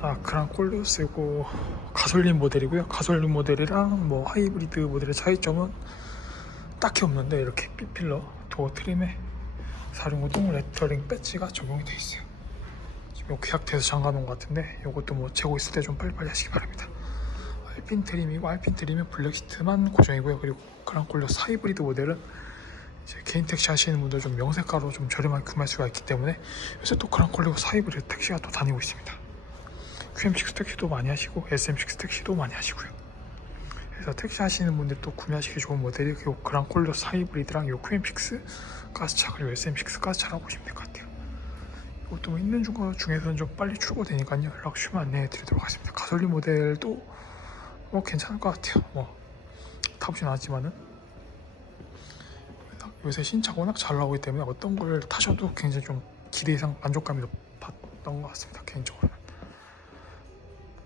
자, 그랑콜루스고 가솔린 모델이고요. 가솔린 모델이랑 뭐 하이브리드 모델의 차이점은 딱히 없는데 이렇게 B필러 도어 트림에 465동 레터링 배지가 적용이 되어 있어요. 지금 요 계약돼서 잠가놓은 것 같은데 이것도 뭐 재고 있을 때 좀 빨리빨리 하시기 바랍니다. 알핀 트림이고 알핀 트림은 블랙 시트만 고정이고요. 그리고 그랑콜루스 하이브리드 모델은 이제 개인 택시 하시는 분들 좀 명세가로 좀 저렴하게 구매할 수가 있기 때문에 요새 또 그랑콜루스 하이브리드 택시가 또 다니고 있습니다. QM6 택시도 많이 하시고 SM6 택시도 많이 하시고요. 그래서 택시 하시는 분들 또 구매하시기 좋은 모델이 요 그랑콜루스 하이브리드랑 요 QM6 가스차 그리고 SM6 가스차라고 보시면 될 것 같아요. 이것도 뭐 있는 중 중에서는 좀 빨리 출고되니까요. 연락 주시면 안내해 드리도록 하겠습니다. 가솔린 모델도 뭐 괜찮을 것 같아요. 뭐 타보진 않았지만은 요새 신차가 워낙 잘 나오기 때문에 어떤 걸 타셔도 굉장히 좀 기대 이상 만족감이 높았던 것 같습니다. 개인적으로는.